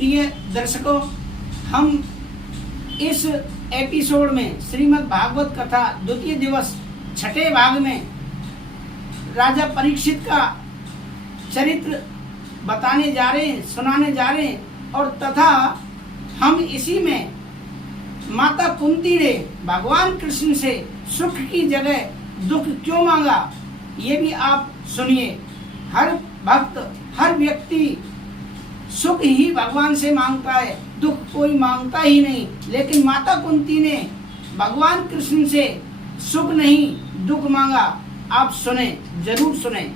प्रिय दर्शकों, हम इस एपिसोड में श्रीमद् भागवत कथा द्वितीय दिवस छठे भाग में राजा परीक्षित का चरित्र बताने जा रहे हैं, सुनाने जा रहे हैं। और तथा हम इसी में माता कुंती ने भगवान कृष्ण से सुख की जगह दुख क्यों मांगा, ये भी आप सुनिए। हर भक्त, हर व्यक्ति सुख ही भगवान से मांगता है, दुख कोई मांगता ही नहीं। लेकिन माता कुंती ने भगवान कृष्ण से सुख नहीं दुख मांगा। आप सुने, जरूर सुने।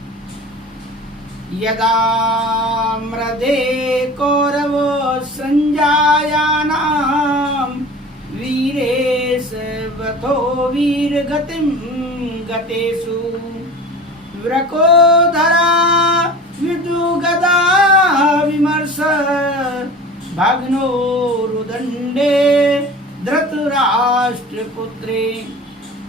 यदा मृदे कौरवो संजायानां वीरेश वथो वीरगतिं गतेषु व्रकोदरा विदुगदा विमर्श भग्नो रुदंडे धृतराष्ट्रपुत्रे।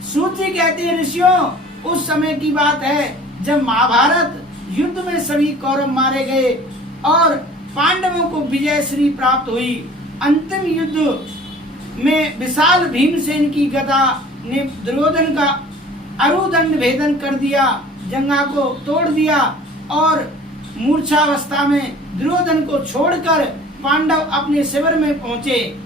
सूर्य कहते हैं ऋषियों, उस समय की बात है जब महाभारत युद्ध में सभी कौरव मारे गए और पांडवों को विजय श्री प्राप्त हुई। अंतिम युद्ध में विशाल भीमसेन की गदा ने दुर्योधन का अरुदंड भेदन कर दिया, जंगा को तोड़ दिया और मूर्छावस्था में दुर्योधन को छोड़कर पांडव अपने शिविर में पहुंचे।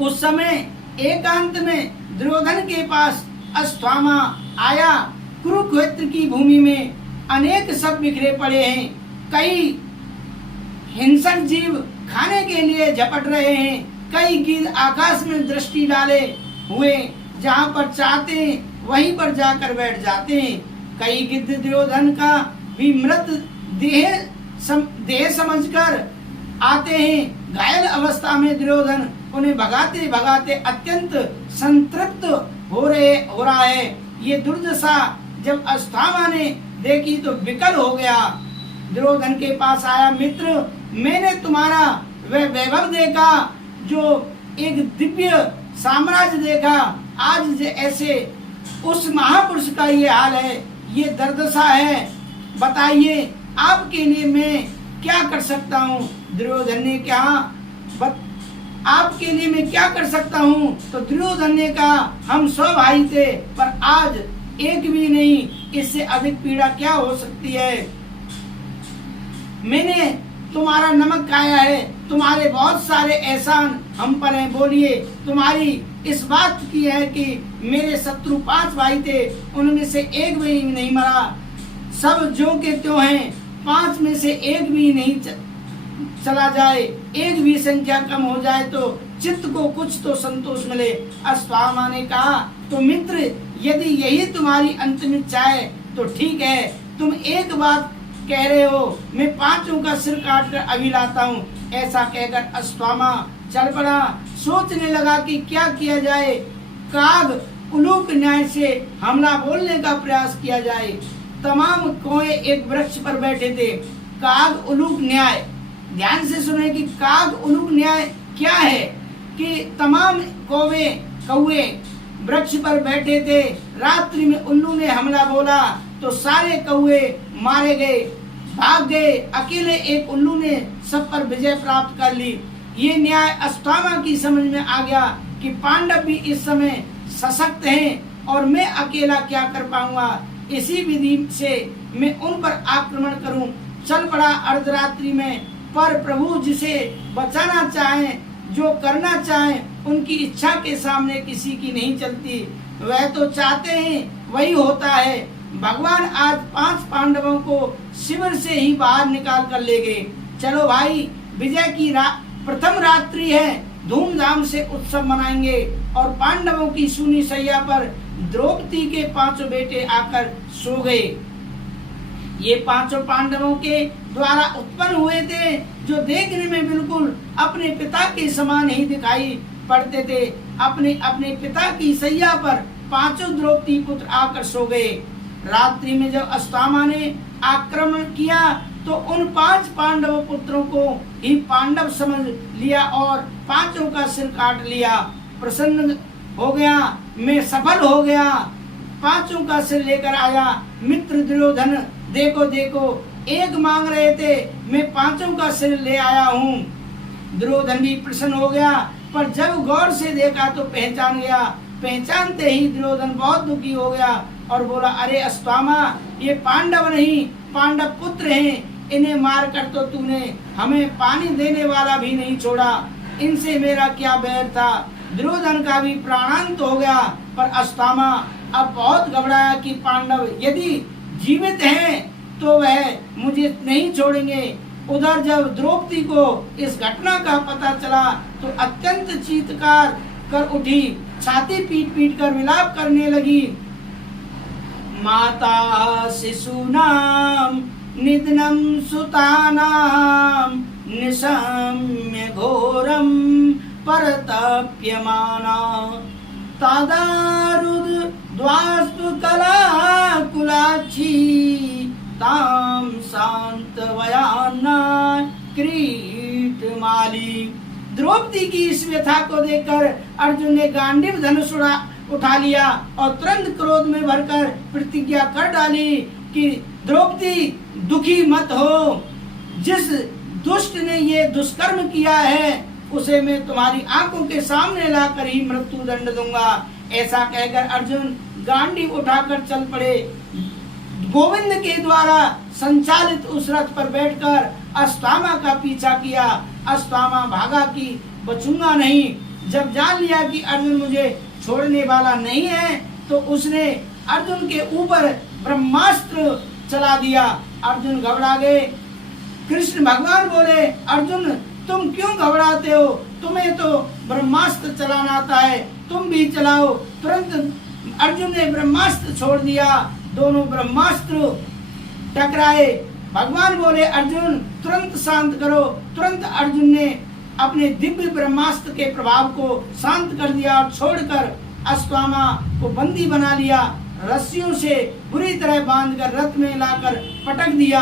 उस समय एकांत में दुर्योधन के पास अश्वत्थामा आया। कुरुक्षेत्र की भूमि में अनेक सब बिखरे पड़े हैं, कई हिंसक जीव खाने के लिए झपट रहे हैं, कई गिद्ध आकाश में दृष्टि डाले हुए जहाँ पर चाहते हैं वहीं पर जाकर बैठ जाते हैं। कई गिद्ध दुर्योधन का भी मृत देह समझकर आते हैं। घायल अवस्था में दुर्योधन उन्हें भगाते भगाते अत्यंत संतृप्त हो रहा है। ये दुर्दशा जब अश्वत्थामा ने देखी तो विकल हो गया। दुर्योधन के पास आया, मित्र मैंने तुम्हारा वह वैभव देखा, जो एक दिव्य साम्राज्य देखा, आज ऐसे उस महापुरुष का ये हाल है, ये दुर्दशा है, बताइए आपके लिए मैं क्या कर सकता हूँ। दुर्योधन ने कहा, आपके लिए मैं क्या कर सकता हूँ। तो दुर्योधन ने कहा, हम 100 भाई थे पर आज एक भी नहीं, इससे अधिक पीड़ा क्या हो सकती है। मैंने तुम्हारा नमक खाया है, तुम्हारे बहुत सारे एहसान हम पर हैं, बोलिए तुम्हारी इस बात की है कि मेरे शत्रु 5 भाई थे, उनमें से एक भी नहीं मरा, सब जो के त्यों हैं, 5 में से एक भी नहीं चला जाए, एक भी संख्या कम हो जाए तो चित्त को कुछ तो संतोष मिले। अश्वत्थामा ने कहा, तो मित्र यदि यही तुम्हारी अंतिम इच्छा है तो ठीक है, तुम एक बात कह रहे हो, मैं 5 का सिर काट कर अभी लाता हूँ। ऐसा कहकर अश्वत्थामा चल पड़ा। सोचने लगा कि क्या किया जाए। काग उलूक न्याय से हमला बोलने का प्रयास किया जाए। तमाम कौए एक वृक्ष पर बैठे थे। काग उलूक न्याय, ध्यान से सुने कि काग उलूक न्याय क्या है कि तमाम कौवे वृक्ष पर बैठे थे। रात्रि में उल्लू ने हमला बोला तो सारे कौवे मारे गए, भाग गए। अकेले एक उल्लू ने सब पर विजय प्राप्त कर ली। ये न्याय अश्वत्थामा की समझ में आ गया कि पांडव भी इस समय सशक्त हैं और मैं अकेला क्या कर पाऊंगा। इसी विधि से मैं उन पर आक्रमण करूं। चल पड़ा अर्धरात्रि में, पर प्रभु जिसे बचाना चाहें, जो करना चाहें, उनकी इच्छा के सामने किसी की नहीं चलती। वह तो चाहते हैं वही होता है। भगवान आज 5 पांडवों को शिविर से ही बाहर निकाल कर ले गए। चलो भाई, विजय की प्रथम रात्रि है, धूमधाम से उत्सव मनाएंगे। और पांडवों की सूनी सैया पर द्रौपदी के 5 बेटे आकर सो गए। ये 5 पांडवों के द्वारा उत्पन्न हुए थे, जो देखने में बिल्कुल अपने पिता के समान ही दिखाई पड़ते थे। अपने अपने पिता की सैया पर 5 द्रौपदी पुत्र आकर सो गए। रात्रि में जब अश्वत्थामा ने आक्रमण किया तो उन 5 पांडव पुत्रों को ही पांडव समझ लिया और 5 का सिर काट लिया। प्रसन्न हो गया, मैं सफल हो गया, 5 का सिर लेकर आया। मित्र दुर्योधन देखो देखो, एक मांग रहे थे, मैं 5 का सिर ले आया हूँ। दुर्योधन भी प्रसन्न हो गया, पर जब गौर से देखा तो पहचान गया। पहचानते ही दुर्योधन बहुत दुखी हो गया और बोला, अरे अश्वत्थामा, ये पांडव नहीं, पांडव पुत्र हैं, इन्हें मार कर तो तूने हमें पानी देने वाला भी नहीं छोड़ा, इनसे मेरा क्या बैर था। दुर्योधन का भी प्राणांत हो गया, पर अश्वत्थामा अब बहुत घबराया कि पांडव यदि जीवित हैं तो वह मुझे नहीं छोड़ेंगे। उधर जब द्रौपदी को इस घटना का पता चला तो अत्यंत चीत्कार कर उठी, छाती पीट पीट कर विलाप करने लगी। माता शिशूनां निधनं सुतानां निशम्य घोरं परतप्यमाना तादारुद द्वास्तु कला कुलाची ताम शांतवयाना क्रीटमाली। द्रौपदी की इस व्यथा को देखकर अर्जुन ने गांडीव धनुष उठा लिया और तुरंत क्रोध में भरकर प्रतिज्ञा कर डाली कि द्रौपदी दुखी मत हो, जिस दुष्ट ने ये दुष्कर्म किया है उसे मैं तुम्हारी आंखों के सामने लाकर ही मृत्यु दंड दूंगा। ऐसा कहकर अर्जुन गांडीव उठाकर चल पड़े। गोविंद के द्वारा संचालित उस रथ पर बैठकर अश्वत्थामा का पीछा किया। अश्वत्थामा भागा कि बचूंगा नहीं। जब जान लिया कि अर्जुन मुझे छोड़ने वाला नहीं है तो उसने अर्जुन के ऊपर ब्रह्मास्त्र चला दिया। अर्जुन घबरा गए। कृष्ण भगवान बोले, अर्जुन तुम क्यों घबराते हो, तुम्हें तो ब्रह्मास्त्र चलाना आता है, तुम भी चलाओ। तुरंत अर्जुन ने ब्रह्मास्त्र छोड़ दिया। दोनों ब्रह्मास्त्र टकराए। भगवान बोले, अर्जुन तुरंत शांत करो। तुरंत अर्जुन ने अपने दिव्य ब्रह्मास्त्र के प्रभाव को शांत कर दिया और छोड़कर अश्वत्थामा को बंदी बना लिया। रस्सियों से बुरी तरह बांधकर रथ में लाकर पटक दिया।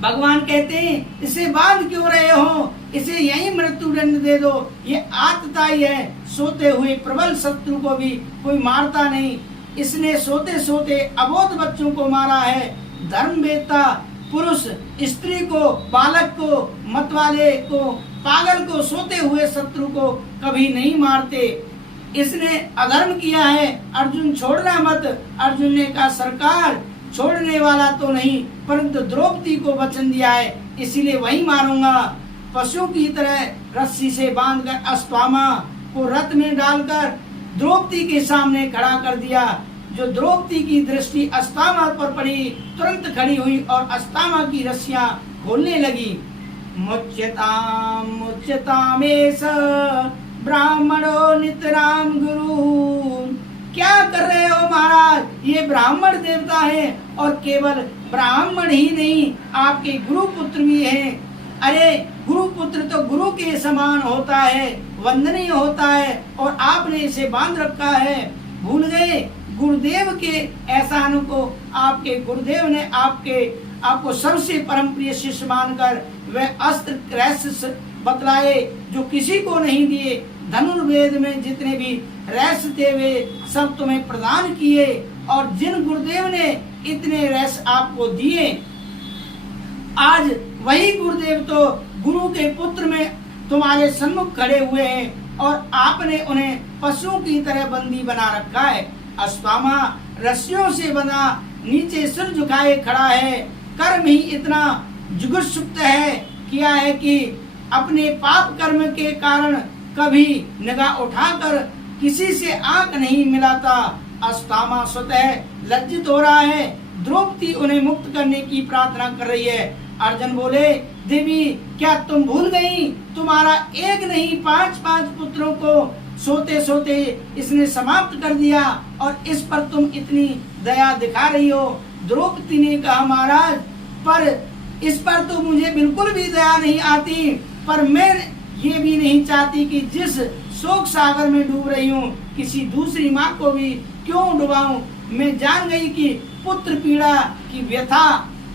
भगवान कहते हैं, इसे बांध क्यों रहे हो, इसे यही मृत्यु दंड दे दो। ये आतताई है, सोते हुए प्रबल शत्रु को भी कोई मारता नहीं। इसने सोते सोते अबोध बच्चों को मारा है। धर्मवेत्ता पुरुष स्त्री को, बालक को, मतवाले को, पागल को, सोते हुए शत्रु को कभी नहीं मारते। इसने अधर्म किया है, अर्जुन छोड़ना मत। अर्जुन ने कहा, सरकार छोड़ने वाला तो नहीं, परंतु द्रौपदी को वचन दिया है, इसीलिए वही मारूंगा। पशु की तरह रस्सी से बांधकर अश्वत्थामा को रथ में डालकर द्रौपदी के सामने खड़ा कर दिया। जो द्रौपदी की दृष्टि अश्वत्थामा पर पड़ी, तुरंत खड़ी हुई और अश्वत्थामा की रस्सियां खोलने लगी। मुच्यताम मुच्यतामेष ब्राह्मणो नितराम गुरु। क्या कर रहे हो महाराज, ये ब्राह्मण देवता हैं और केवल ब्राह्मण ही नहीं, आपके गुरु पुत्र भी हैं। अरे गुरु पुत्र तो गुरु के समान होता है, वंदनीय होता है, और आपने इसे बांध रखा है। भूल गए गुरुदेव के एहसान को। आपके गुरुदेव ने आपको सबसे परम प्रिय शिष्य मानकर वह अस्त्र रहस्य बतलाए जो किसी को नहीं दिए। धनुर्वेद में जितने भी रहस्य थे वे सब तुम्हें प्रदान किए, और जिन गुरुदेव ने इतने रहस्य आपको दिए, आज वही गुरुदेव तो गुरु के पुत्र में तुम्हारे सम्मुख खड़े हुए हैं और आपने उन्हें पशुओं की तरह बंदी बना रखा है। अश्वत्थामा रस्सियों से बंधा नीचे सिर झुकाए खड़ा है। कर्म ही इतना जुगुप्सुप्त है किया है कि अपने पाप कर्म के कारण कभी निगाह उठाकर किसी से आंख नहीं मिलाता। अश्वत्थामा स्वतः लज्जित हो रहा है। द्रौपदी उन्हें मुक्त करने की प्रार्थना कर रही है। अर्जुन बोले, देवी क्या तुम भूल गई, तुम्हारा एक नहीं 5-5 पुत्रों को सोते सोते इसने समाप्त कर दिया और इस पर तुम इतनी दया दिखा रही हो। द्रौपदी ने कहा, महाराज पर इस पर तो मुझे बिल्कुल भी दया नहीं आती, पर मैं ये भी नहीं चाहती कि जिस शोक सागर में डूब रही हूँ किसी दूसरी माँ को भी क्यों डुबाऊं। मैं जान गई कि पुत्र पीड़ा की व्यथा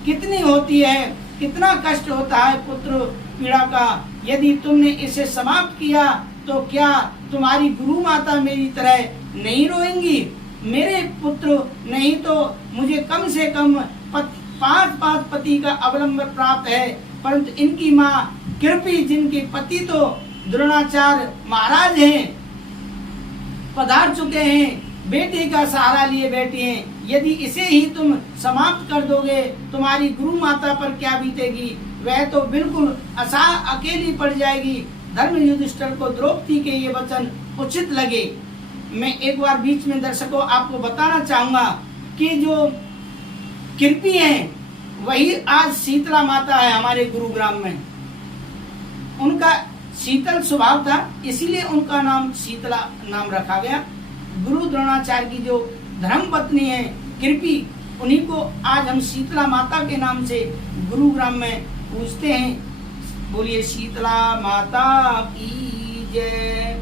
कितनी होती है, कितना कष्ट होता है पुत्र पीड़ा का। यदि तुमने इसे समाप्त किया तो क्या तुम्हारी गुरु माता मेरी तरह नहीं रोएंगी। मेरे पुत्र नहीं तो मुझे कम से कम 5-5 पति का अवलंबन प्राप्त है। परंतु इनकी माँ कृपी, जिनके पति तो द्रोणाचार्य महाराज हैं, पधार चुके हैं, बेटे का सहारा लिए बैठे हैं। यदि इसे ही तुम समाप्त कर दोगे, तुम्हारी गुरु माता पर क्या बीतेगी? वह तो बिल्कुल अकेली पड़ जाएगी। धर्म युधिष्ठिर को द्रौपदी के ये वचन उचित लगे। मैं एक बार बीच में दर्शकों आपको बताना चाहूंगा कि जो कृपी हैं वही आज शीतला माता है हमारे गुरुग्राम में। उनका शीतल स्वभाव था, इसीलिए उनका नाम शीतला नाम रखा गया। गुरु द्रोणाचार्य की जो धर्म पत्नी है कृपी, उन्हीं को आज हम शीतला माता के नाम से गुरुग्राम में पूजते हैं। बोलिए शीतला माता की जय।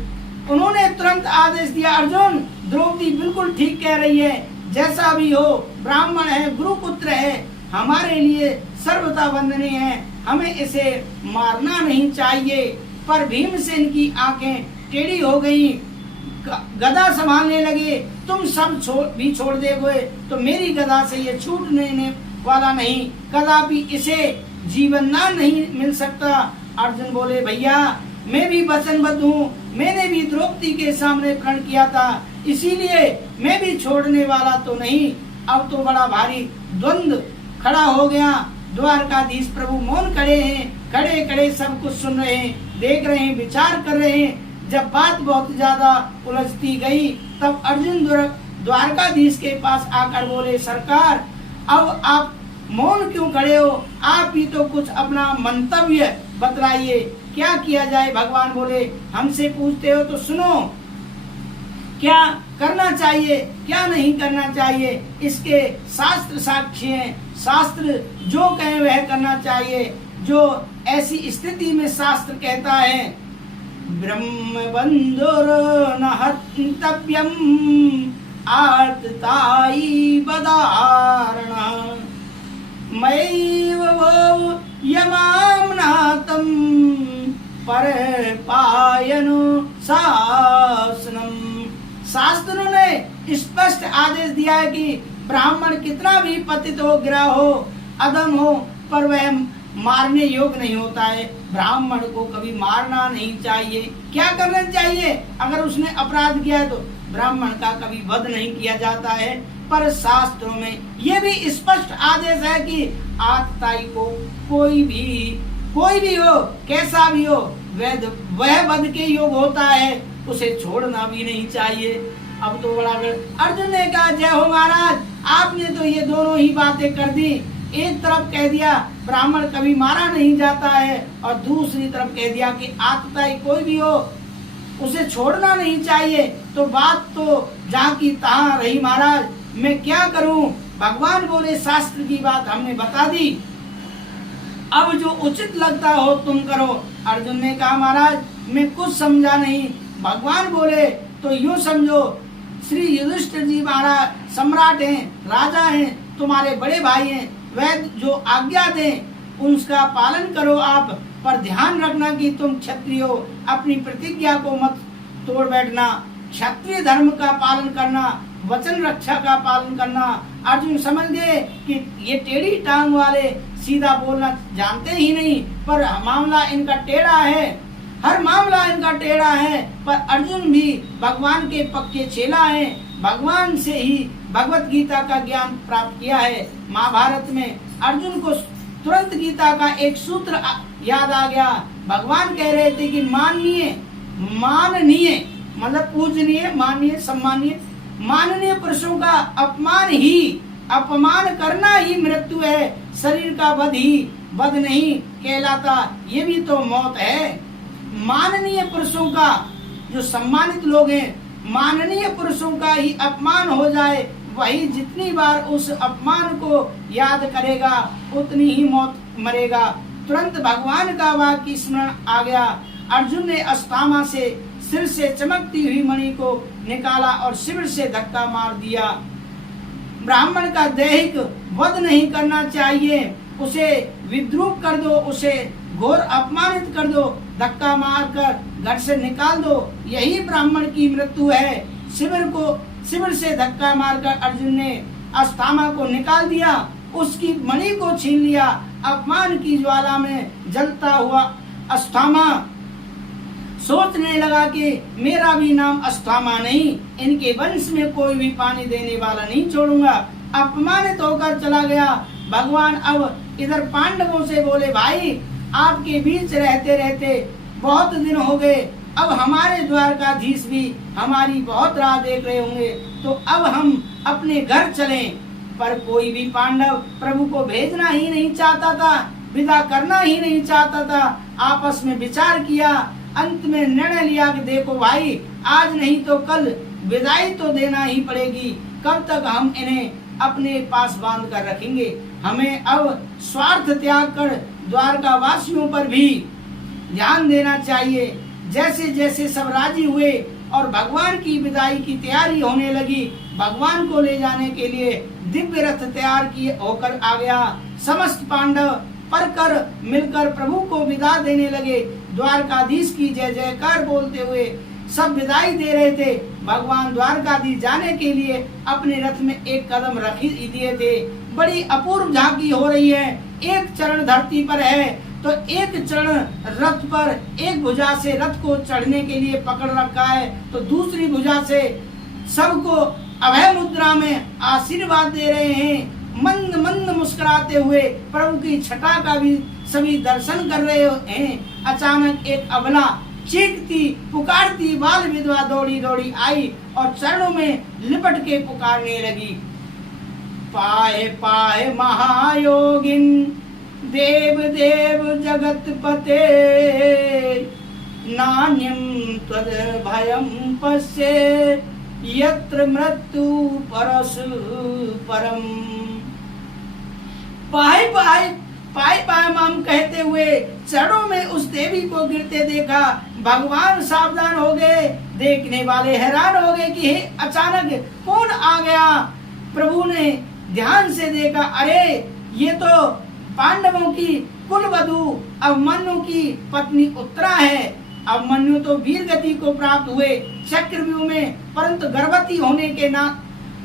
उन्होंने तुरंत आदेश दिया, अर्जुन द्रौपदी बिल्कुल ठीक कह रही है, जैसा भी हो ब्राह्मण है, गुरुपुत्र है, हमारे लिए सर्वथा वंदनीय है, हमें इसे मारना नहीं चाहिए। पर भीमसेन की आंखें टेढ़ी हो गई, गदा संभालने लगे। तुम सब भी छोड़ दोगे तो मेरी गदा से ये छूटने वाला नहीं, कदापि इसे जीवनदान नहीं मिल सकता। अर्जुन बोले, भैया मैं भी वचनबद्ध हूँ, मैंने भी द्रौपदी के सामने प्रण किया था, इसीलिए मैं भी छोड़ने वाला तो नहीं। अब तो बड़ा भारी द्वंद्व खड़ा हो गया। द्वारकाधीश प्रभु मौन खड़े हैं, खड़े खड़े सब कुछ सुन रहे हैं, देख रहे हैं, विचार कर रहे हैं। जब बात बहुत ज्यादा उलझती गई तब अर्जुन द्वारकाधीश के पास आकर बोले, सरकार अब आप मौन क्यों खड़े हो? आप ही तो कुछ अपना मंतव्य बतलाइए, क्या किया जाए? भगवान बोले, हमसे पूछते हो तो सुनो, क्या करना चाहिए क्या नहीं करना चाहिए, इसके शास्त्र साक्ष्य हैं। शास्त्र जो कहे वह करना चाहिए। जो ऐसी स्थिति में शास्त्र कहता है, ब्रह्म बंधुर न हन्तव्यम आर्तताई बदारण मैव वो यमामनातम पर पायनु शासनम। शास्त्रों ने स्पष्ट आदेश दिया है कि ब्राह्मण कितना भी पतित हो, गिरा हो, अधम हो, पर वह मारने योग्य नहीं होता है। ब्राह्मण को कभी मारना नहीं चाहिए। क्या करना चाहिए? अगर उसने अपराध किया है तो ब्राह्मण का कभी वध नहीं किया जाता है। पर शास्त्रों में यह भी स्पष्ट आदेश है कि आतताई को कोई भी हो, कैसा भी हो, वह वध के योग होता है, उसे छोड़ना भी नहीं चाहिए। अब तो बड़ा अर्जुन ने कहा, जय हो महाराज, आपने तो ये दोनों ही बातें कर दी। एक तरफ कह दिया ब्राह्मण कभी मारा नहीं जाता है, और दूसरी तरफ कह दिया कि आतताई कोई भी हो उसे छोड़ना नहीं चाहिए। तो बात तो जहाँ की तहाँ रही महाराज, मैं क्या करूं? भगवान बोले, शास्त्र की बात हमने बता दी, अब जो उचित लगता हो तुम करो। अर्जुन ने कहा, महाराज मैं कुछ समझा नहीं। भगवान बोले, तो यूं समझो, श्री युधिष्ठिर जी महाराज सम्राट हैं, राजा हैं, तुम्हारे बड़े भाई हैं, वह जो आज्ञा दें उसका पालन करो आप। पर ध्यान रखना कि तुम क्षत्रिय हो, अपनी प्रतिज्ञा को मत तोड़ बैठना, क्षत्रिय धर्म का पालन करना, वचन रक्षा का पालन करना। अर्जुन समझ गए कि ये टेढ़ी टांग वाले सीधा बोलना जानते ही नहीं, पर मामला इनका टेढ़ा है, हर मामला इनका टेढ़ा है। पर अर्जुन भी भगवान के पक्के चेला हैं, भगवान से ही भगवत गीता का ज्ञान प्राप्त किया है। महाभारत में अर्जुन को तुरंत गीता का एक सूत्र याद आ गया। भगवान कह रहे थे कि माननीय मतलब पूजनीय, माननीय, सम्मानीय, माननीय पुरुषों का अपमान करना ही मृत्यु है, शरीर का वध नहीं कहलाता, ये भी तो मौत है। माननीय पुरुषों का, जो सम्मानित लोग हैं, माननीय पुरुषों का ही अपमान हो जाए, वही जितनी बार उस अपमान को याद करेगा उतनी ही मौत मरेगा। तुरंत भगवान का वाक्य स्मरण आ गया। अर्जुन ने अस्थामा से सिर से चमकती हुई मणि को निकाला और शिविर से धक्का मार दिया। ब्राह्मण का दैहिक वध नहीं करना चाहिए, उसे विद्रूप कर दो, उसे घोर अपमानित कर दो, धक्का मारकर घर से निकाल दो, यही ब्राह्मण की मृत्यु है। शिविर से धक्का मारकर अर्जुन ने अस्थामा को निकाल दिया, उसकी मणि को छीन लिया। अपमान की ज्वाला में जलता हुआ अस्थामा सोचने लगा कि मेरा भी नाम अस्थामा नहीं, इनके वंश में कोई भी पानी देने वाला नहीं छोड़ूंगा। अपमानित होकर चला गया। भगवान अब इधर पांडवों से बोले, भाई आपके बीच रहते रहते बहुत दिन हो गए, अब हमारे द्वारकाधीश भी हमारी बहुत राह देख रहे होंगे, तो अब हम अपने घर चलें। पर कोई भी पांडव प्रभु को भेजना ही नहीं चाहता था, विदा करना ही नहीं चाहता था। आपस में विचार किया, अंत में निर्णय लिया कि देखो भाई, आज नहीं तो कल विदाई तो देना ही पड़ेगी। कब तक हम इन्हें अपने पास बांध कर रखेंगे? हमें अब स्वार्थ त्याग कर द्वारका वासियों पर भी ध्यान देना चाहिए। जैसे जैसे सब राजी हुए और भगवान की विदाई की तैयारी होने लगी, भगवान को ले जाने के लिए दिव्य रथ तैयार किए होकर आ गया। समस्त पांडव परकर मिलकर प्रभु को विदा देने लगे। द्वारकाधीश की जय जयकार बोलते हुए सब विदाई दे रहे थे। भगवान द्वारकाधीश जाने के लिए अपने रथ में एक कदम रख ही दिए थे। बड़ी अपूर्व झांकी हो रही है। एक चरण धरती पर है तो एक चरण रथ पर, एक भुजा से रथ को चढ़ने के लिए पकड़ रखा है, तो दूसरी भुजा से सबको अभय मुद्रा में आशीर्वाद दे रहे हैं। मंद मंद मुस्कुराते हुए प्रभु की छटा का भी सभी दर्शन कर रहे हैं। अचानक एक अबला चीखती पुकारती बाल विधवा दौड़ी दौड़ी आई और चरणों में लिपट के पुकारने लगी, पाए पाए महायोगिन देव देव जगत पते, नान्यम त्वद भयम पश्ये यत्र मृत्यु परशु परम। पाए पाए पाए पाए माम कहते हुए चरणों में उस देवी को गिरते देखा। भगवान सावधान हो गए, देखने वाले हैरान हो गए कि हे, अचानक कौन आ गया। प्रभु ने ध्यान से देखा, अरे ये तो पांडवों की कुलवधु अभिमन्यु की पत्नी उत्तरा है। अभिमन्यु तो वीर गति को प्राप्त हुए चक्रव्यूह में, परंतु गर्भवती होने के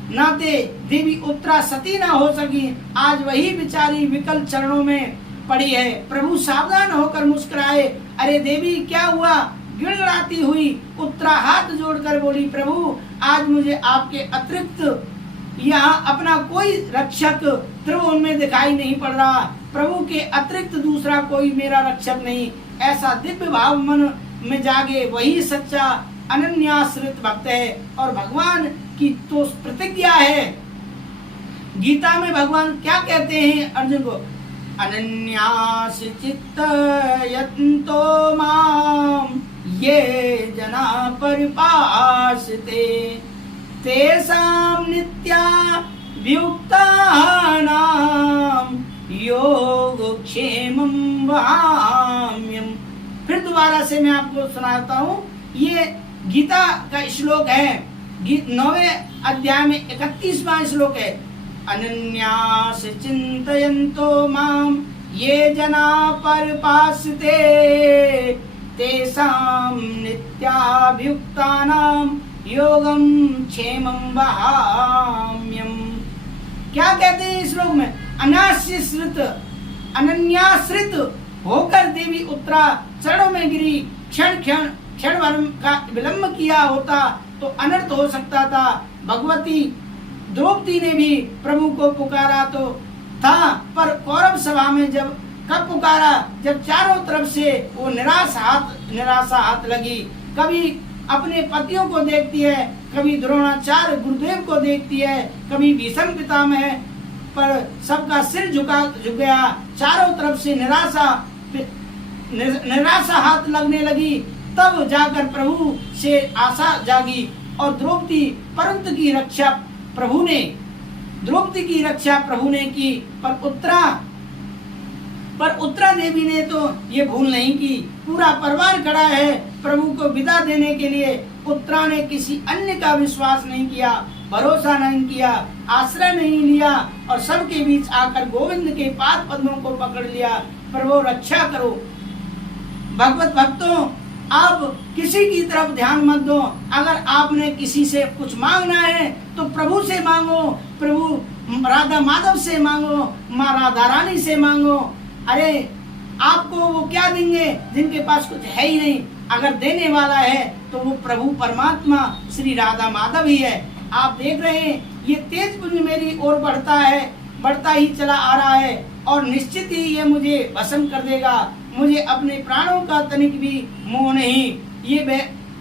नाते देवी उत्तरा सती न हो सकी। आज वही बिचारी विकल चरणों में पड़ी है। प्रभु सावधान होकर मुस्कुराए, अरे देवी क्या हुआ? गिड़गिड़ाती हुई उत्तरा हाथ जोड़कर बोली, प्रभु आज मुझे आपके अतिरिक्त यहाँ अपना कोई रक्षक त्रिभुवन में दिखाई नहीं पड़ रहा। प्रभु के अतिरिक्त दूसरा कोई मेरा रक्षक नहीं। ऐसा दिव्य भाव मन में जागे, वही सच्चा अनन्याश्रित भक्त है। और भगवान की तो प्रतिज्ञा है। गीता में भगवान क्या कहते हैं अर्जुन को? अनन्यास चित्त यन्तो माम ये जना परिपासते, तेषां नित्या वियुक्तानां योगक्षेमं वहाम्यहम्। फिर दोबारा से मैं आपको सुनाता हूँ। ये गीता का श्लोक है, 9वें अध्याय में 31वां श्लोक है। अनन्यास चिंतयन्तो माम ये जना परिपासते, तेषां नित्याभियुक्तानां योगम क्षेमं वहाम्यहम्। क्या कहते हैं इस श्लोक में? अनन्याश्रित होकर देवी उत्तरा चरणों में गिरी। क्षण भर का विलंब किया होता तो अनर्थ हो सकता था। भगवती द्रौपदी ने भी प्रभु को पुकारा तो था, पर कौरव सभा में कब पुकारा? जब चारों तरफ से वो निराशा हाथ लगी। कभी अपने पतियों को देखती है, कभी द्रोणाचार्य गुरुदेव को देखती है, कभी भीष्म पितामह पर सबका सिर झुक गया। चारों तरफ से निराशा हाथ लगने लगी। तब जाकर प्रभु से आशा जागी और द्रौपदी की रक्षा प्रभु ने की। पर उत्तरा देवी ने तो ये भूल नहीं की। पूरा परिवार खड़ा है प्रभु को विदा देने के लिए। उत्तरा ने किसी अन्य का विश्वास नहीं किया, भरोसा नहीं किया, आश्रय नहीं लिया और सबके बीच आकर गोविंद के पाद पद्मों को पकड़ लिया। प्रभु रक्षा करो। भगवत भक्तों, आप किसी की तरफ ध्यान मत दो। अगर आपने किसी से कुछ मांगना है तो प्रभु से मांगो, प्रभु राधा माधव से मांगो, माँ राधा रानी से मांगो। अरे आपको वो क्या देंगे जिनके पास कुछ है ही नहीं। अगर देने वाला है तो वो प्रभु परमात्मा श्री राधा माधव ही है। आप देख रहे हैं ये तेज पुंज मेरी ओर बढ़ता है, बढ़ता ही चला आ रहा है और निश्चित ही ये मुझे भस्म कर देगा। मुझे अपने प्राणों का तनिक भी मोह नहीं। ये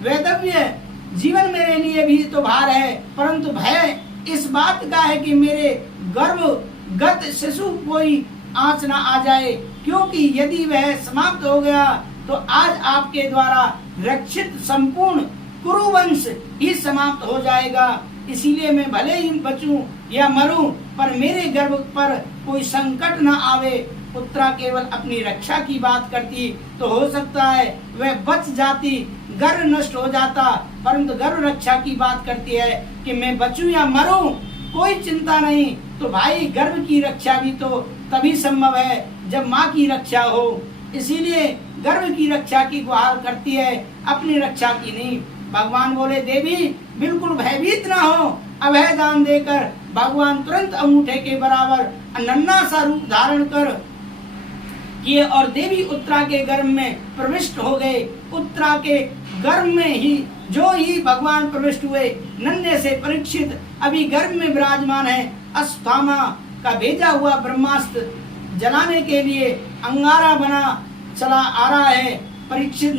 वैधव्य जीवन मेरे लिए भी तो भार है, परंतु भय इस बात का है कि मेरे गर्भगत शिशु कोई आँच न आ जाए, क्योंकि यदि वह समाप्त हो गया तो आज आपके द्वारा रक्षित संपूर्ण कुरुवंश ही समाप्त हो जाएगा। इसीलिए मैं भले ही बचूं या मरूं, पर मेरे गर्भ पर कोई संकट न आवे। पुत्रा केवल अपनी रक्षा की बात करती तो हो सकता है वह बच जाती, गर्भ नष्ट हो जाता, परंतु गर्भ रक्षा की बात करती है कि मैं बचूं या मरूं कोई चिंता नहीं। तो भाई गर्भ की रक्षा भी तो तभी संभव है जब माँ की रक्षा हो। इसीलिए गर्भ की रक्षा की गुहार करती है, अपनी रक्षा की नहीं। भगवान बोले देवी बिल्कुल भयभीत ना हो। अभय दान देकर भगवान तुरंत अंगूठे के बराबर नन्हा सा रूप धारण कर किए और देवी उत्तरा के गर्भ में प्रविष्ट हो गए। उत्तरा के गर्भ में ही जो ही भगवान प्रविष्ट हुए, नन्हे से परीक्षित अभी गर्भ में विराजमान है। अश्वत्थामा का भेजा हुआ ब्रह्मास्त्र जलाने के लिए अंगारा बना चला आ रहा है। परीक्षित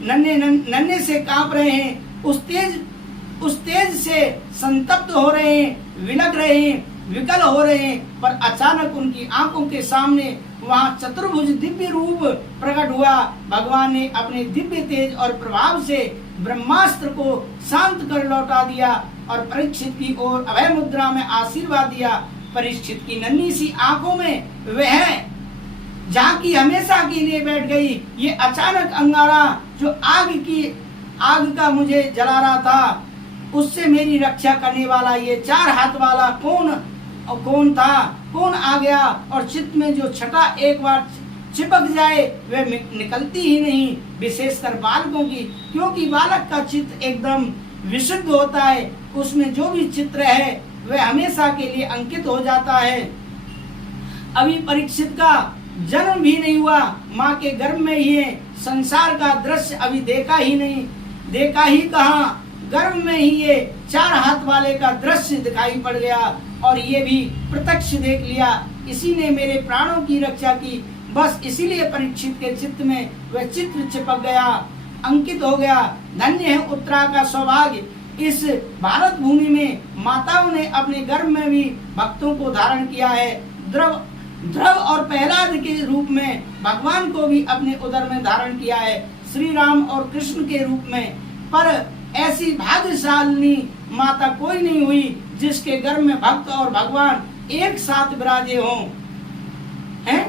नन्हे से कांप रहे हैं, उस तेज से संतप्त हो रहे हैं, विलग रहे हैं, विकल हो रहे हैं। पर अचानक उनकी आंखों के सामने वहां चतुर्भुज दिव्य रूप प्रकट हुआ। भगवान ने अपने दिव्य तेज और प्रभाव से ब्रह्मास्त्र को शांत कर लौटा दिया और परीक्षित की ओर अभय मुद्रा में आशीर्वाद दिया। परीक्षित की नन्ही सी आंखों में वह जहाँ की हमेशा के लिए बैठ गई। ये अचानक अंगारा जो आग का मुझे जला रहा था, उससे मेरी रक्षा करने वाला ये 4 हाथ वाला कौन था, कौन आ गया। और चित्त में जो छटा एक बार चिपक जाए वह निकलती ही नहीं, विशेषकर बालकों की, क्योंकि बालक का चित्त एकदम विशुद्ध होता है। उसमें जो भी चित्र है वह हमेशा के लिए अंकित हो जाता है। अभी परीक्षित का जन्म भी नहीं हुआ, माँ के गर्भ में ही है। संसार का दृश्य अभी देखा ही नहीं, देखा ही कहाँ, गर्भ में ही ये 4 हाथ वाले का दृश्य दिखाई पड़ गया और ये भी प्रत्यक्ष देख लिया। इसी ने मेरे प्राणों की रक्षा की। बस इसीलिए परीक्षित के चित्त में वह चित्र चिपक गया, अंकित हो गया। धन्य है उत्तरा का सौभाग्य। इस भारत भूमि में माताओं ने अपने गर्भ में भी भक्तों को धारण किया है। ध्रुव और प्रहलाद के रूप में भगवान को भी अपने उदर में धारण किया है, श्री राम और कृष्ण के रूप में। पर ऐसी भाग्यशालिनी माता कोई नहीं हुई जिसके गर्भ में भक्त और भगवान एक साथ विराजे हों, हैं?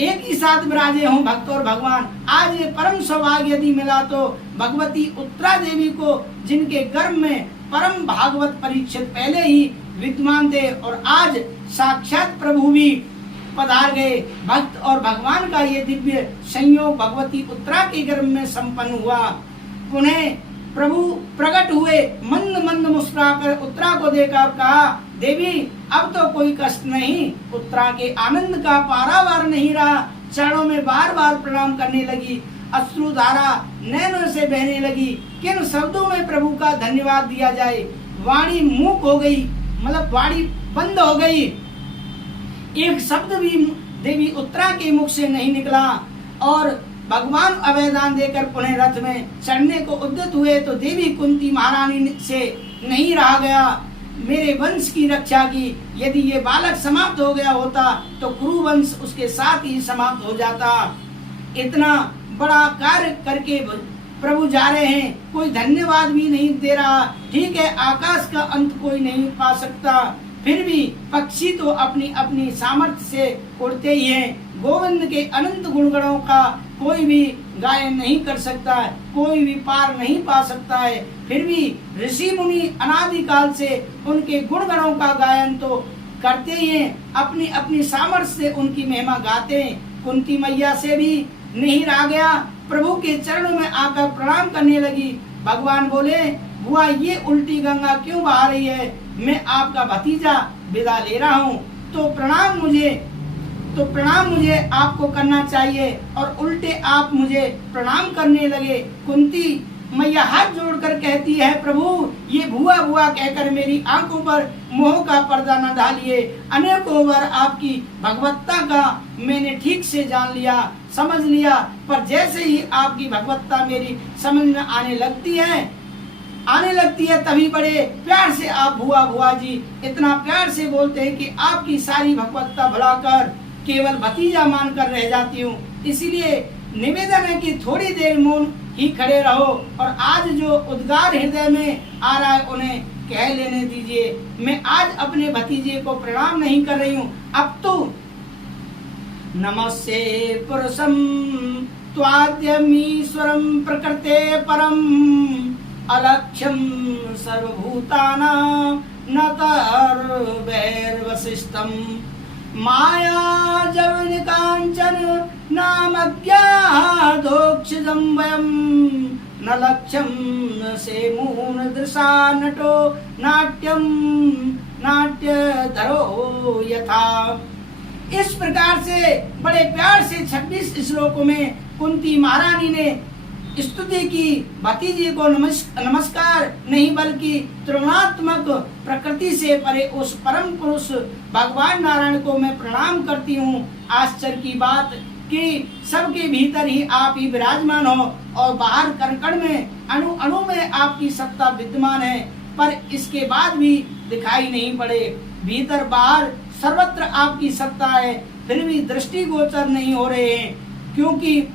एक ही साथ विराजे हों भक्त और भगवान। आज ये परम सौभाग्य यदि मिला तो भगवती उत्तरा देवी को, जिनके गर्भ में परम भागवत परीक्षित पहले ही विद्यमान थे और आज साक्षात प्रभु भी पधार गए। भक्त और भगवान का ये दिव्य संयोग भगवती उत्तरा के गर्भ में संपन्न हुआ। पुनः प्रभु प्रकट हुए, मंद मंद मुस्कुराकर उत्तरा को देखकर कहा, देवी अब तो कोई कष्ट नहीं। उत्तरा के आनंद का पारावार नहीं रहा, चरणों में बार बार प्रणाम करने लगी। अश्रुधारा नैनों से बहने लगी। किन शब्दों में प्रभु का धन्यवाद दिया जाए। वाणी मूक हो गई, मतलब वाणी बंद हो गई। एक शब्द भी देवी उत्तरा के मुख से नहीं निकला और भगवान अभयदान देकर पुनः रथ में चढ़ने को उद्यत हुए तो देवी कुंती महारानी से नहीं रहा गया मेरे वंश की रक्षा की। यदि ये बालक समाप्त हो गया होता तो कुरुवंश उसके साथ ही समाप्त हो जाता। इतना बड़ा कार्य करके प्रभु जा रहे हैं, कोई धन्यवाद भी नहीं दे रहा। ठीक है, आकाश का अंत कोई नहीं पा सकता, फिर भी पक्षी तो अपनी अपनी सामर्थ्य से उड़ते ही हैं। गोविंद के अनंत गुणगणों का कोई भी गायन नहीं कर सकता है, कोई भी पार नहीं पा सकता है। फिर भी ऋषि मुनि अनादिकाल से उनके गुणगणों का गायन तो करते ही हैं, अपनी अपनी सामर्थ्य से उनकी महिमा गाते हैं। कुंती मैया से भी नहीं रहा गया, प्रभु के चरणों में आकर प्रणाम करने लगी। भगवान बोले, बुआ ये उल्टी गंगा क्यों बहा रही है? मैं आपका भतीजा विदा ले रहा हूँ, तो प्रणाम मुझे तो प्रणाम मुझे आपको करना चाहिए और उल्टे आप मुझे प्रणाम करने लगे। कुंती मैया हाथ जोड़कर कहती है, प्रभु ये भुआ भुआ कहकर मेरी आंखों पर मोह का पर्दा न डालिए। अनेकों बार आपकी भगवत्ता का मैंने ठीक से जान लिया, समझ लिया, पर जैसे ही आपकी भगवत्ता मेरी समझ में आने लगती है तभी बड़े प्यार से आप भुआ भुआ जी इतना प्यार से बोलते हैं कि आपकी सारी भगवत्ता भुलाकर केवल भतीजा मानकर रह जाती हूँ। इसीलिए निवेदन है कि थोड़ी देर मौन ही खड़े रहो और आज जो उद्गार हृदय में आ रहा है उन्हें कह लेने दीजिए। मैं आज अपने भतीजे को प्रणाम नहीं कर रही हूँ, अब तो नमस्ते पुरुषम त्वाद्यमीश्वरम प्रकृते परम अलक्ष्यम सर्वभूतानां न तर्वैर्वसिष्ठम माया जवन कांचन नामज्ञादोक्षजं वयं न लक्ष्यं सेमून दृशा नटो नाट्यम नाट्यधरो यथा। इस प्रकार से बड़े प्यार से 26 श्लोकों में कुंती महारानी ने स्तुति की। भतीजे को नमस्कार नहीं बल्कि त्रिगुणात्मक प्रकृति से परे उस परम पुरुष भगवान नारायण को मैं प्रणाम करती हूँ। आश्चर्य की बात कि सबके भीतर ही आप ही विराजमान हो और बाहर कण में अणु अणु में आपकी सत्ता विद्यमान है, पर इसके बाद भी दिखाई नहीं पड़े। भीतर बाहर सर्वत्र आपकी सत्ता है, फिर भी दृष्टिगोचर नहीं हो रहे हैं, क्योंकि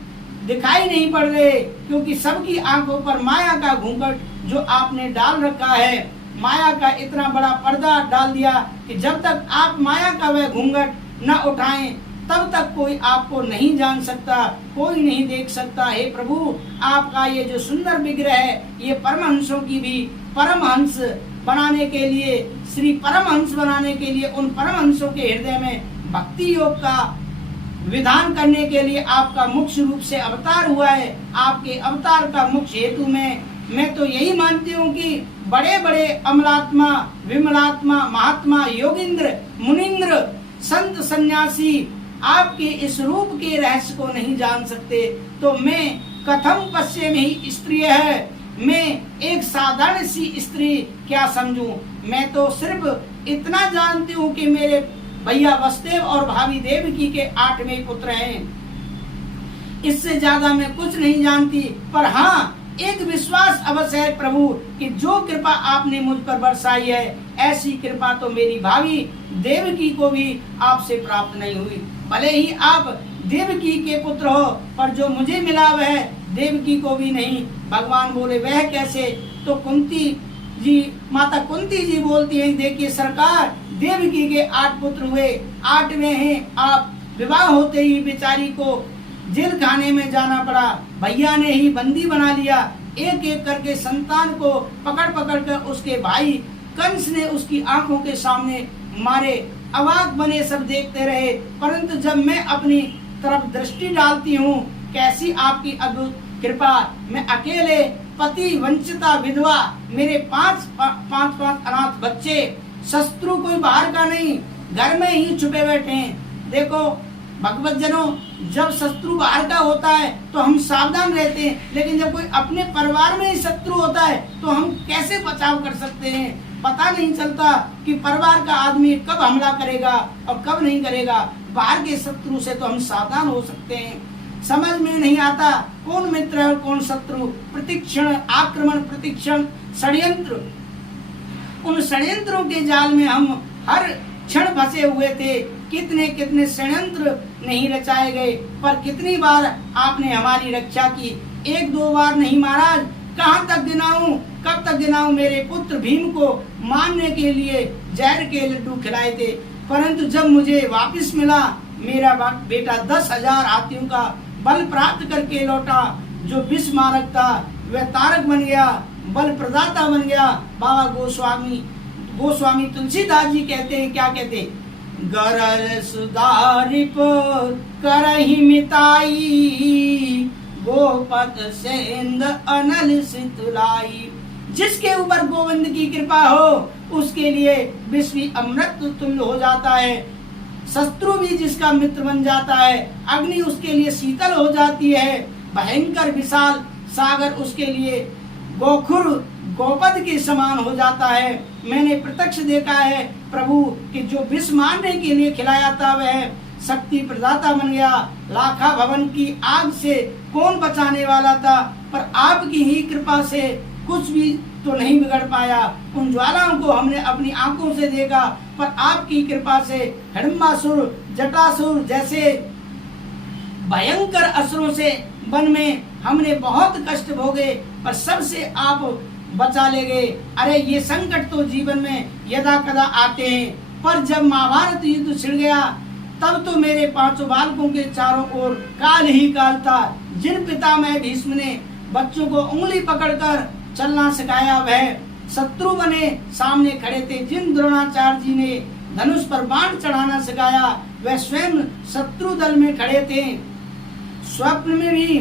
दिखाई नहीं पड़ रहे, क्योंकि सबकी आंखों पर माया का घूंघट जो आपने डाल रखा है, माया का इतना बड़ा पर्दा डाल दिया कि जब तक आप माया का वह घूंघट न उठाएं तब तक कोई आपको नहीं जान सकता, कोई नहीं देख सकता। हे प्रभु, आपका ये जो सुंदर विग्रह है, ये परमहंसों की भी परमहंस बनाने के लिए, श्री परमहंस बनाने के लिए, उन परमहंसों के हृदय में भक्ति योग का विधान करने के लिए आपका मुख्य रूप से अवतार हुआ है। आपके अवतार का मुख्य हेतु में मैं तो यही मानती हूँ कि बड़े बड़े अमलात्मा, विमलात्मा, महात्मा, योगिंद्र, मुनिंद्र, संत, सन्यासी आपके इस रूप के रहस्य को नहीं जान सकते, तो मैं कथम पश्चिमी स्त्री है, मैं एक साधारण सी स्त्री क्या समझूं। मैं तो सिर्फ इतना जानती हूँ कि मेरे भैया वसुदेव और भाभी देवकी के 8वें पुत्र हैं, इससे ज्यादा मैं कुछ नहीं जानती। पर हाँ, एक विश्वास अवश्य है प्रभु कि जो कृपा आपने मुझ पर बरसाई है, ऐसी कृपा तो मेरी भाभी देवकी को भी आपसे प्राप्त नहीं हुई। भले ही आप देवकी के पुत्र हो, पर जो मुझे मिला वह देवकी को भी नहीं। भगवान बोले वह कैसे? तो कुंती जी, माता कुंती जी बोलती हैं, देखिए सरकार, देवकी के 8 पुत्र हुए, 8वें हैं आप। विवाह होते ही बेचारी को जेल खाने में जाना पड़ा, भैया ने ही बंदी बना लिया। एक एक करके संतान को पकड़ पकड़ कर उसके भाई कंस ने उसकी आंखों के सामने मारे। अवाक बने सब देखते रहे, परंतु जब मैं अपनी तरफ दृष्टि डालती हूँ, कैसी आपकी अद्भुत कृपा। मैं अकेले पति, वंचिता विधवा, मेरे 5 अनाथ बच्चे, शत्रु कोई बाहर का नहीं, घर में ही छुपे बैठे हैं। देखो भगवत जनों, जब शत्रु बाहर का होता है तो हम सावधान रहते हैं, लेकिन जब कोई अपने परिवार में ही शत्रु होता है तो हम कैसे बचाव कर सकते हैं? पता नहीं चलता कि परिवार का आदमी कब हमला करेगा और कब नहीं करेगा। बाहर के शत्रु से तो हम सावधान हो सकते हैं। समझ में नहीं आता कौन मित्र है और कौन शत्रु। प्रतिक्षण आक्रमण, प्रतिक्षण षड्यंत्र, उन षड्यंत्रों के जाल में हम हर क्षण फंसे हुए थे। कितने कितने षड्यंत्र नहीं रचाए गए, पर कितनी बार आपने हमारी रक्षा की। 1-2 बार नहीं महाराज, कहाँ तक गिनाऊं, कब तक गिनाऊं। मेरे पुत्र भीम को मारने के लिए जहर के लड्डू खिलाए थे, परंतु जब मुझे वापस मिला, मेरा बेटा 10,000 हाथियों का बल प्राप्त करके लौटा। जो विष मारक था वह तारक बन गया, बल प्रदाता बन गया। बाबा गोस्वामी तुलसीदास जी कहते हैं, क्या कहते हैं? गरल सुधारिप करहि मिताई, गोपत सेंद अनल सितुलाई। जिसके ऊपर गोविंद की कृपा हो उसके लिए विश्व अमृत तुल्य हो जाता है। शत्रु भी जिसका मित्र बन जाता है, अग्नि उसके लिए शीतल हो जाती है, भयंकर विशाल सागर उसके लिए गोखुर गोपद के समान हो जाता है। मैंने प्रत्यक्ष देखा है प्रभु कि जो विष मारने के लिए खिलाया था वह शक्ति प्रदाता बन गया। लाखा भवन की आग से कौन बचाने वाला था, पर आपकी ही कृपा से कुछ भी तो नहीं बिगड़ पाया। उन ज्वालाओं को हमने अपनी आंखों से देखा, पर आपकी कृपा से हिडम्बासुर जटासुर जैसे भयंकर असुरों से वन में हमने बहुत कष्ट भोगे, पर सबसे आप बचा ले गए। अरे ये संकट तो जीवन में यदा कदा आते हैं, पर जब महाभारत युद्ध छिड़ गया तब तो मेरे पांचों बालकों के चारों ओर काल ही काल था। जिन पितामह भीष्म ने बच्चों को उंगली पकड़कर चलना सिखाया वह शत्रु बने सामने खड़े थे। जिन द्रोणाचार्य जी ने धनुष पर बाण चढ़ाना सिखाया वह स्वयं शत्रु दल में खड़े थे। स्वप्न में भी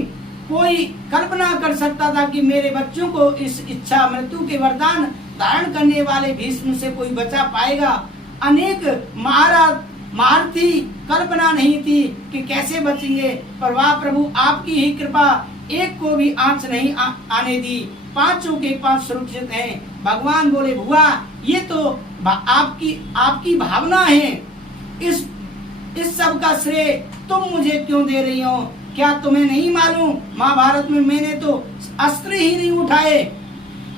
कोई कल्पना कर सकता था कि मेरे बच्चों को इस इच्छा मृत्यु के वरदान धारण करने वाले भीष्म से कोई बचा पाएगा। अनेक महारथी कल्पना नहीं थी कि कैसे बचेंगे, पर वाह प्रभु आपकी ही कृपा, एक को भी आंच नहीं आने दी। पांचों के पांच सुरक्षित हैं। भगवान बोले भुआ ये तो आपकी भावना है, इस सब का श्रेय तुम मुझे क्यों दे रही हो? क्या तुम्हें नहीं मालूम महाभारत में मैंने तो अस्त्र ही नहीं उठाए,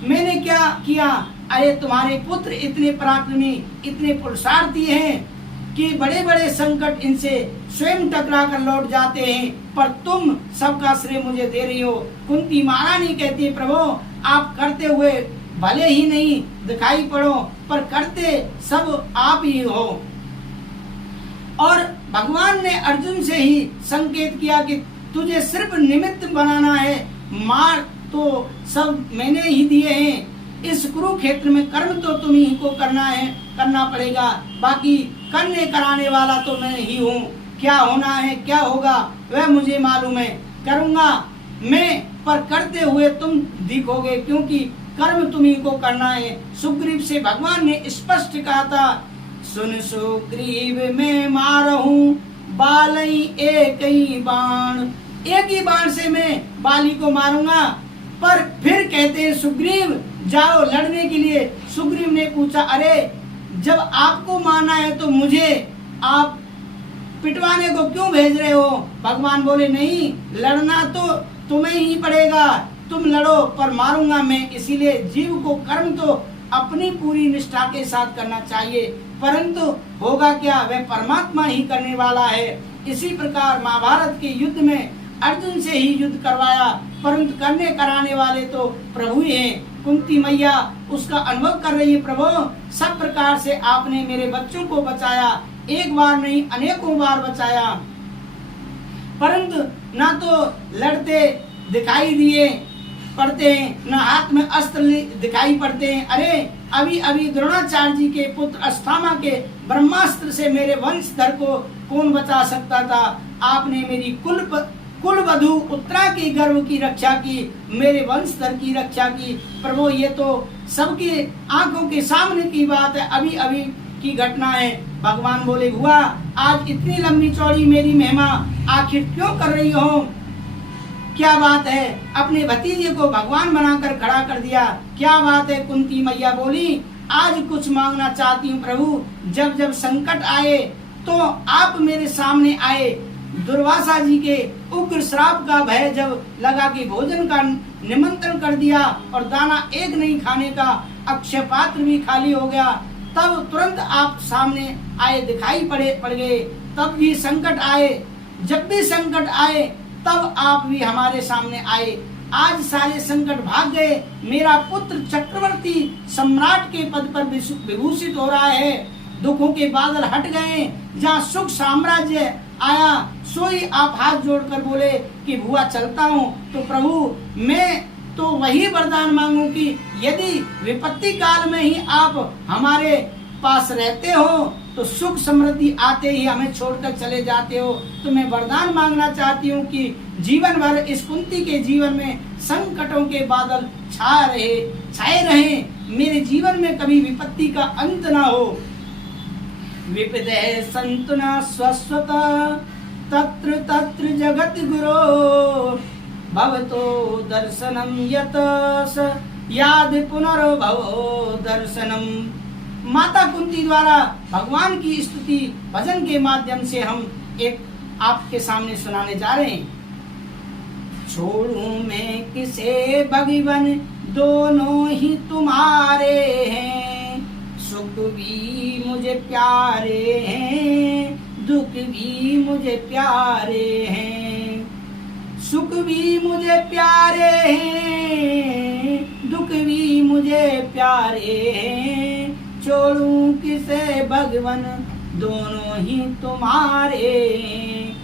मैंने क्या किया? अरे तुम्हारे पुत्र इतने पराक्रमी इतने पुरुषार्थी हैं कि बड़े बड़े संकट इनसे स्वयं टकरा कर लौट जाते हैं, पर तुम सबका श्रेय मुझे दे रही हो। कुंती महारानी कहती है प्रभु आप करते हुए भले ही नहीं दिखाई पड़ो, पर करते सब आप ही हो। और भगवान ने अर्जुन से ही संकेत किया कि तुझे सिर्फ निमित्त बनाना है, मार तो सब मैंने ही दिए हैं। इस कुरुक्षेत्र में कर्म तो तुम्ही को करना पड़ेगा, बाकी करने कराने वाला तो मैं ही हूँ। क्या होना है क्या होगा वह मुझे मालूम है, करूँगा मैं, पर करते हुए तुम दिखोगे, क्योंकि कर्म तुम्ही को करना है। सुग्रीव से भगवान ने स्पष्ट कहा था, सुन सुग्रीव मैं मारहूं बालई एक ही बाण, एक ही बाण से मैं बाली को मारूंगा। पर फिर कहते हैं सुग्रीव जाओ लड़ने के लिए। सुग्रीव ने पूछा अरे जब आपको मारना है तो मुझे आप पिटवाने को क्यों भेज रहे हो? भगवान बोले नहीं, लड़ना तो तुम्हें ही पड़ेगा, तुम लड़ो, पर मारूंगा मैं। इसीलिए जीव को कर्म तो अपनी पूरी निष्ठा के साथ करना चाहिए, परंतु होगा क्या वह परमात्मा ही करने वाला है। इसी प्रकार महाभारत के युद्ध में अर्जुन से ही युद्ध करवाया, परंतु करने कराने वाले तो प्रभु ही हैं। कुंती मैया उसका अनुभव कर रही है, प्रभु सब प्रकार से आपने मेरे बच्चों को बचाया, एक बार नहीं अनेकों बार बचाया, परंतु ना तो लड़ते दिखाई दिए पड़ते हैं, न हाथ में अस्त्र दिखाई पड़ते हैं। अरे अभी अभी द्रोणाचार्य जी के पुत्र अश्वत्थामा के ब्रह्मास्त्र से मेरे वंशधर को कौन बचा सकता था? आपने मेरी कुलवधू उत्तरा की गर्भ की रक्षा की, मेरे वंशधर की रक्षा की। प्रभु ये तो सबकी आंखों के सामने की बात है, अभी अभी की घटना है। भगवान बोले हुआ आज इतनी लंबी चौड़ी मेरी महिमा आखिर क्यों कर रही हो? क्या बात है? अपने भतीजे को भगवान बनाकर खड़ा कर दिया, क्या बात है? कुंती मैया बोली आज कुछ मांगना चाहती हूँ प्रभु। जब जब संकट आए तो आप मेरे सामने आए। दुर्वासा जी के उग्र श्राप का भय जब लगा कि भोजन का निमंत्रण कर दिया और दाना एक नहीं खाने का, अक्षय पात्र भी खाली हो गया, तब तुरंत आप सामने आए, दिखाई पड़ गए। तब भी संकट आए, जब भी संकट आए तब आप भी हमारे सामने आए। आज सारे संकट भाग गए, मेरा पुत्र चक्रवर्ती सम्राट के पद पर विभूषित हो रहा है, दुखों के बादल हट गए, जहाँ सुख साम्राज्य आया सोई आप हाथ जोड़कर बोले कि भुआ चलता हूँ। तो प्रभु मैं तो वही वरदान मांगू कि यदि विपत्ति काल में ही आप हमारे पास रहते हो तो सुख समृद्धि आते ही हमें छोड़कर चले जाते हो। तो मैं वरदान मांगना चाहती हूँ कि जीवन भर इस कुंती के जीवन में संकटों के बादल छाए रहे, मेरे जीवन में कभी विपत्ति का अंत ना हो। विपदे संतु न स्वस्वत तत्र तत्र जगत गुरो भवतो दर्शनम यत स याद पुनर्भवो दर्शनम। माता कुंती द्वारा भगवान की स्तुति भजन के माध्यम से हम एक आपके सामने सुनाने जा रहे हैं। छोड़ूं मैं किसे भगवन दोनों ही तुम्हारे हैं, सुख भी मुझे प्यारे हैं दुख भी मुझे प्यारे हैं, सुख भी मुझे प्यारे हैं दुख भी मुझे प्यारे हैं, छोड़ूं किसे भगवन दोनों ही तुम्हारे हैं,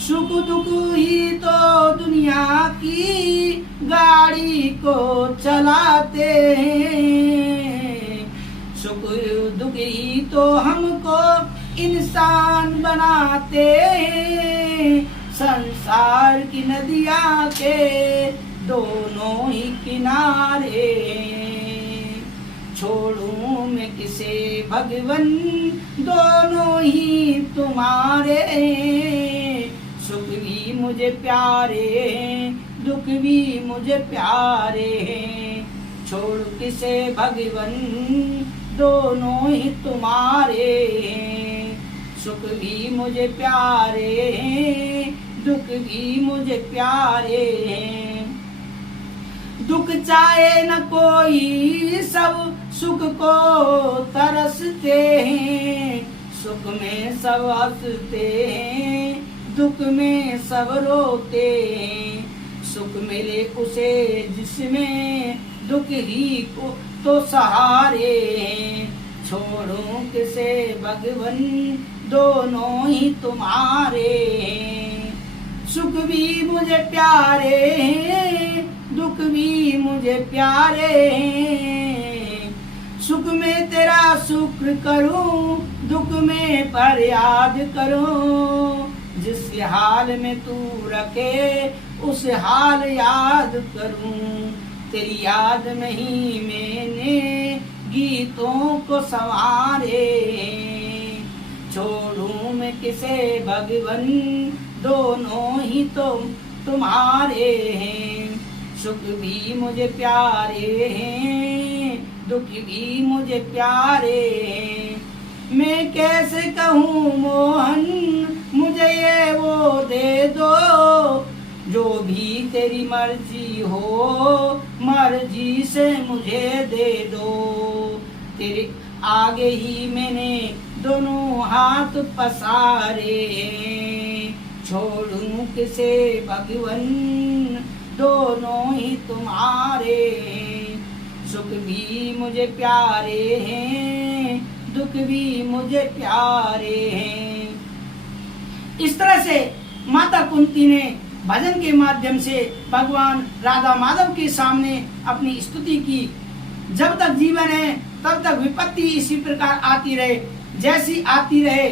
सुख दुख ही तो दुनिया की गाड़ी को चलाते हैं, सुख दुख ही तो हमको इंसान बनाते हैं, संसार की नदियाँ के दोनों ही किनारे, छोड़ूं मैं किसे भगवन दोनों ही तुम्हारे, सुख भी मुझे प्यारे हैं दुख भी मुझे प्यारे हैं, छोड़ किसे भगवन दोनों ही तुम्हारे हैं, सुख भी मुझे प्यारे हैं दुख भी मुझे प्यारे हैं, दुख चाहे न कोई सब सुख को तरसते हैं, सुख में सब हंसते हैं दुख में सब रोते हैं, सुख मिले उसे जिसमें दुख ही को तो सहारे हैं, छोड़ूं किसे भगवन दोनों ही तुम्हारे हैं, सुख भी मुझे प्यारे हैं दुख भी मुझे प्यारे हैं, सुख में तेरा शुक्र करूं दुख में फरियाद करूं, जिस हाल में तू रखे उस हाल याद करूं, तेरी याद में ही मैंने गीतों को संवारे, छोड़ूं मैं किसे भगवन दोनों ही तो तुम्हारे हैं, सुख भी मुझे प्यारे हैं दुख भी मुझे प्यारे हैं, मैं कैसे कहूँ मोहन मुझे ये वो दे दो, जो भी तेरी मर्जी हो मर्जी से मुझे दे दो, तेरे आगे ही मैंने दोनों हाथ पसारे, छोड़ूं किसे भगवन दोनों ही तुम्हारे, सुख भी मुझे प्यारे हैं दुख भी मुझे प्यारे हैं। इस तरह से माता कुंती ने भजन के माध्यम से भगवान राधा माधव के सामने अपनी स्तुति की। जब तक जीवन है तब तक विपत्ति इसी प्रकार आती रहे, जैसी आती रहे,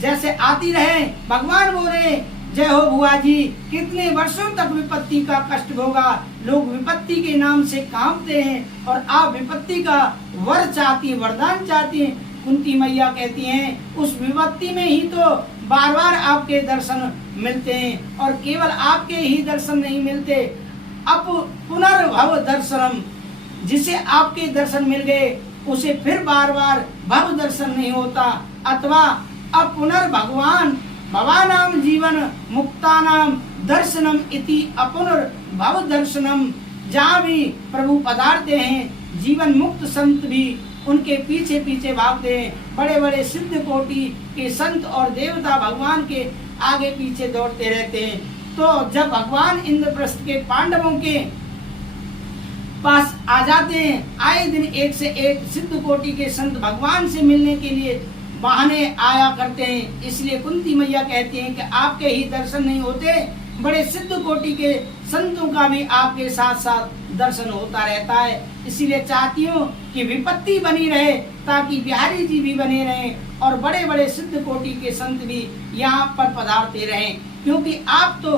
जैसे आती रहे। भगवान बोले जय हो बुआ जी, कितने वर्षों तक विपत्ति का कष्ट भोगा, लोग विपत्ति के नाम से कांपते हैं और आप विपत्ति का वर चाहती हैं, वरदान चाहती हैं। कुंती मैया कहती हैं उस विपत्ति में ही तो बार बार आपके दर्शन मिलते हैं, और केवल आपके ही दर्शन नहीं मिलते, अप पुनर्भव दर्शनम, जिसे आपके दर्शन मिल गए उसे फिर बार बार भव दर्शन नहीं होता, अथवा अपुनर्भगवान भवानाम जीवन मुक्तानाम दर्शनम इति अपुनर्भव दर्शनम। जहाँ भी प्रभु पधारते हैं जीवन मुक्त संत भी उनके पीछे पीछे भागते हैं। बड़े बड़े सिद्ध कोटि के संत और देवता भगवान के आगे पीछे दौड़ते रहते हैं। तो जब भगवान इंद्रप्रस्थ के पांडवों के पास आ जाते हैं, आए दिन एक से एक सिद्ध कोटि के संत भगवान से मिलने के लिए बहाने आया करते हैं। इसलिए कुंती मैया कहती हैं कि आपके ही दर्शन नहीं होते, बड़े सिद्ध कोटि के संतों का भी आपके साथ साथ दर्शन होता रहता है। इसीलिए चाहती हूँ कि विपत्ति बनी रहे ताकि बिहारी जी भी बने रहें और बड़े बड़े सिद्ध कोटि के संत भी यहाँ पर पधारते रहें, क्योंकि आप तो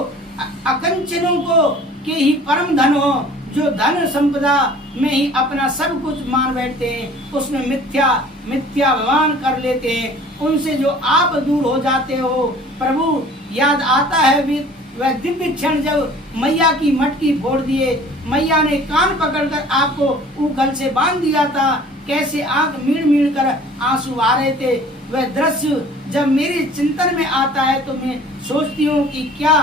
अकंचनों को के ही परम धन हो, जो धन संपदा में ही अपना सब कुछ मान बैठते हैं, उसमें मिथ्या भगवान कर लेते हैं, उनसे जो आप दूर हो जाते हो प्रभु। याद आता है वह दिव्य क्षण जब मैया की मटकी फोड़ दिए, मैया ने कान पकड़कर आपको उखल से बांध दिया था, कैसे आंख मीड़ मीड़ कर आंसू आ रहे थे। वह दृश्य जब मेरे चिंतन में आता है तो मैं सोचती हूँ कि क्या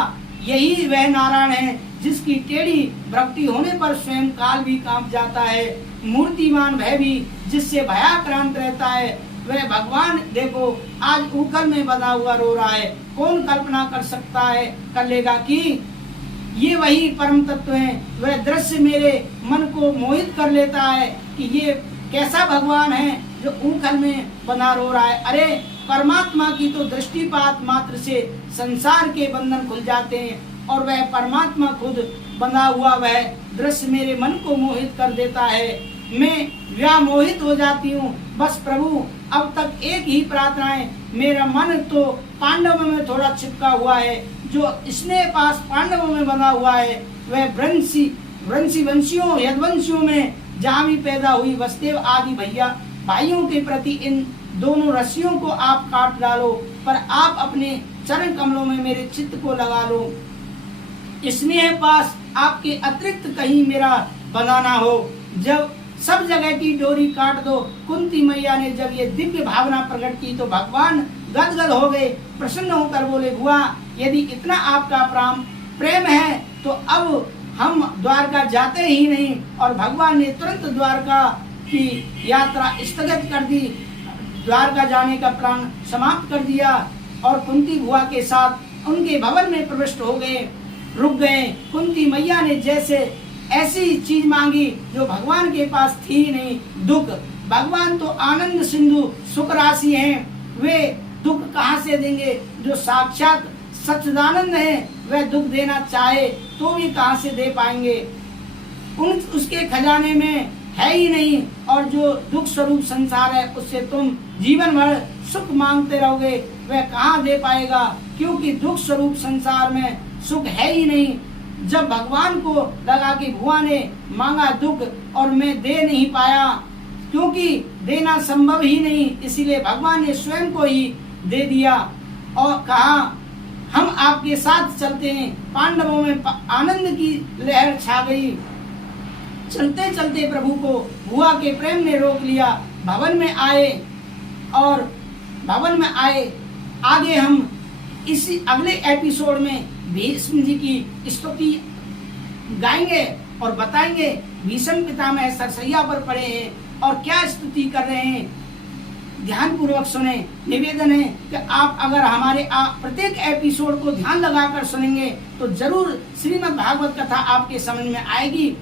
यही वह नारायण है जिसकी टेढ़ी भक्ति होने पर स्वयं काल भी कांप जाता है, मूर्तिमान भय भी जिससे भयाक्रांत रहता है। वह भगवान देखो आज उखल में बंधा हुआ रो रहा है। कौन कल्पना कर लेगा कि ये वही परम तत्व है। वह दृश्य मेरे मन को मोहित कर लेता है कि ये कैसा भगवान है जो उखल में बंधा रो रहा है। अरे परमात्मा की तो दृष्टिपात मात्र से संसार के बंधन खुल जाते हैं, और वह परमात्मा खुद बंधा हुआ वह दृश्य मेरे मन को मोहित कर देता है। मैं व्यामोहित हो जाती हूँ। बस प्रभु अब तक एक ही प्रार्थना है, मेरा मन तो पांडवों में थोड़ा चिपका हुआ है, जो स्नेह पास पांडवों में बना हुआ है, वह वंशियों यदवंशियों में जहाँ भी पैदा हुई वसुदेव आदि भाइयों के प्रति इन दोनों रस्सियों को आप काट डालो, पर आप अपने चरण कमलों में मेरे चित्त को लगा लो। स्नेह पास आपके अतिरिक्त कहीं मेरा बनाना हो। जब सब जगह की डोरी काट दो। कुंती मैया ने जब ये दिव्य भावना प्रकट की तो भगवान गदगद हो गए, प्रसन्न होकर बोले, बुआ यदि इतना आपका प्रेम है तो अब हम द्वारका जाते ही नहीं। और भगवान ने तुरंत द्वारका की यात्रा स्थगित कर दी, द्वारका जाने का प्लान समाप्त कर दिया, और कुंती बुआ के साथ उनके भवन में प्रविष्ट हो गए, रुक गए। कुंती मैया ने जैसे ऐसी चीज मांगी जो भगवान के पास थी नहीं, दुख। भगवान तो आनंद सिंधु सुख राशि हैं, वे दुख कहाँ से देंगे? जो साक्षात सच्चिदानंद है वह दुख देना चाहे तो भी कहाँ से दे पाएंगे? उसके खजाने में है ही नहीं, और जो दुख स्वरूप संसार है उससे तुम जीवन भर सुख मांगते रहोगे, वह कहाँ दे पाएगा? क्योंकि दुख स्वरूप संसार में सुख है ही नहीं। जब भगवान को लगा कि बुआ ने मांगा दुख और मैं दे नहीं पाया, क्योंकि देना संभव ही नहीं, इसीलिए भगवान ने स्वयं को ही दे दिया और कहा हम आपके साथ चलते हैं। पांडवों में आनंद की लहर छा गई। चलते चलते प्रभु को बुआ के प्रेम ने रोक लिया। भवन में आए। आगे हम इसी अगले एपिसोड में भीष्म जी की स्तुति गाएंगे और बताएंगे भीष्म पितामह सरसैया पर पड़े हैं और क्या स्तुति कर रहे हैं। ध्यान पूर्वक सुने। निवेदन है कि आप अगर हमारे प्रत्येक एपिसोड को ध्यान लगाकर सुनेंगे तो जरूर श्रीमद् भागवत कथा आपके समझ में आएगी।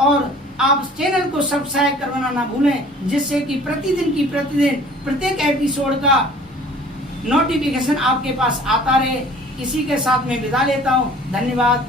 और आप चैनल को सब्सक्राइब करवाना ना भूलें, जिससे कि प्रतिदिन प्रत्येक एपिसोड का नोटिफिकेशन आपके पास आता रहे। इसी के साथ मैं विदा लेता हूँ। धन्यवाद।